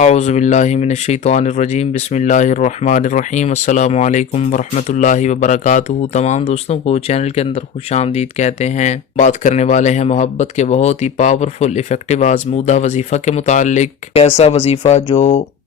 اعوذ باللہ من الشیطان الرجیم، بسم اللہ الرحمن الرحیم۔ السلام علیکم ورحمۃ اللہ وبرکاتہ۔ تمام دوستوں کو چینل کے اندر خوش آمدید کہتے ہیں۔ بات کرنے والے ہیں محبت کے بہت ہی پاورفل، افیکٹو، آزمودہ وظیفہ کے متعلق۔ ایسا وظیفہ جو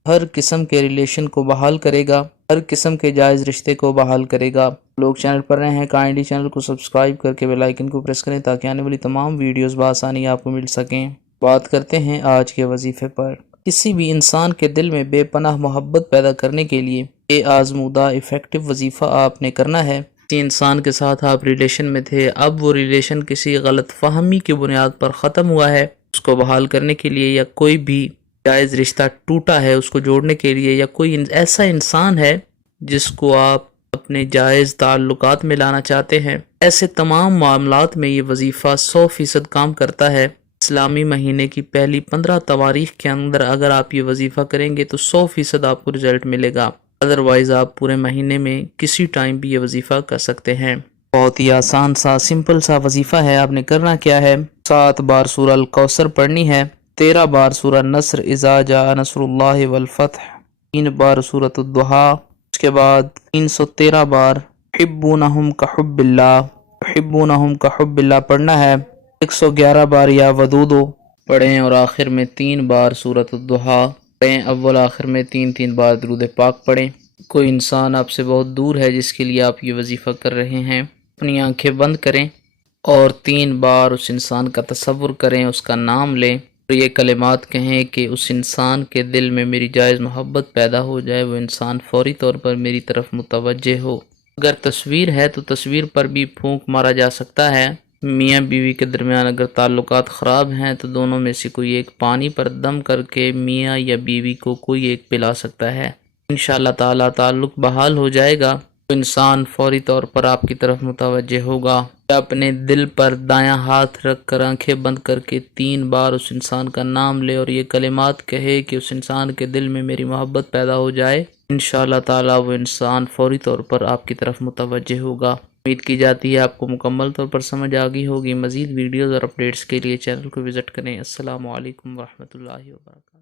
ہر قسم کے ریلیشن کو بحال کرے گا، ہر قسم کے جائز رشتے کو بحال کرے گا۔ لوگ چینل پر رہے ہیں، کائنڈلی چینل کو سبسکرائب کر کے بیل آئیکن کو پریس کریں تاکہ آنے والی تمام ویڈیوز بآسانی آپ کو مل سکیں۔ بات کرتے ہیں آج کے وظیفے پر۔ کسی بھی انسان کے دل میں بے پناہ محبت پیدا کرنے کے لیے یہ آزمودہ افیکٹو وظیفہ آپ نے کرنا ہے۔ کسی انسان کے ساتھ آپ ریلیشن میں تھے، اب وہ ریلیشن کسی غلط فہمی کی بنیاد پر ختم ہوا ہے، اس کو بحال کرنے کے لیے، یا کوئی بھی جائز رشتہ ٹوٹا ہے اس کو جوڑنے کے لیے، یا کوئی ایسا انسان ہے جس کو آپ اپنے جائز تعلقات میں لانا چاہتے ہیں، ایسے تمام معاملات میں یہ وظیفہ 100% کام کرتا ہے۔ اسلامی مہینے کی پہلی 15 تواریخ کے اندر اگر آپ یہ وظیفہ کریں گے تو 100% آپ کو رزلٹ ملے گا، ادروائز آپ پورے مہینے میں کسی ٹائم بھی یہ وظیفہ کر سکتے ہیں۔ بہت ہی آسان سا سمپل سا وظیفہ ہے۔ آپ نے کرنا کیا ہے، 7 بار سورہ الکوثر پڑھنی ہے، 13 بار سورہ نصر اذا جاء نصر اللہ والفتح، 3 بار سورۃ الضحیٰ، اس کے بعد 313 بار حبونہم کحب اللہ، حبونہم کحب اللہ پڑھنا ہے، 111 بار یا ودودو پڑھیں، اور آخر میں 3 بار سورۃ الضحیٰ پڑھیں۔ اول آخر میں 3 بار درود پاک پڑھیں۔ کوئی انسان آپ سے بہت دور ہے جس کے لیے آپ یہ وظیفہ کر رہے ہیں، اپنی آنکھیں بند کریں اور 3 بار اس انسان کا تصور کریں، اس کا نام لیں اور یہ کلمات کہیں کہ اس انسان کے دل میں میری جائز محبت پیدا ہو جائے، وہ انسان فوری طور پر میری طرف متوجہ ہو۔ اگر تصویر ہے تو تصویر پر بھی پھونک مارا جا سکتا ہے۔ میاں بیوی کے درمیان اگر تعلقات خراب ہیں تو دونوں میں سے کوئی ایک پانی پر دم کر کے میاں یا بیوی کو کوئی ایک پلا سکتا ہے، انشاءاللہ تعالی تعلق بحال ہو جائے گا، تو انسان فوری طور پر آپ کی طرف متوجہ ہوگا۔ اپنے دل پر دایاں ہاتھ رکھ کر آنکھیں بند کر کے 3 بار اس انسان کا نام لے اور یہ کلمات کہے کہ اس انسان کے دل میں میری محبت پیدا ہو جائے، انشاءاللہ تعالی وہ انسان فوری طور پر آپ کی طرف متوجہ ہوگا۔ امید کی جاتی ہے آپ کو مکمل طور پر سمجھ آ گئی ہوگی۔ مزید ویڈیوز اور اپڈیٹس کے لیے چینل کو وزٹ کریں۔ السلام علیکم ورحمۃ اللہ وبرکاتہ۔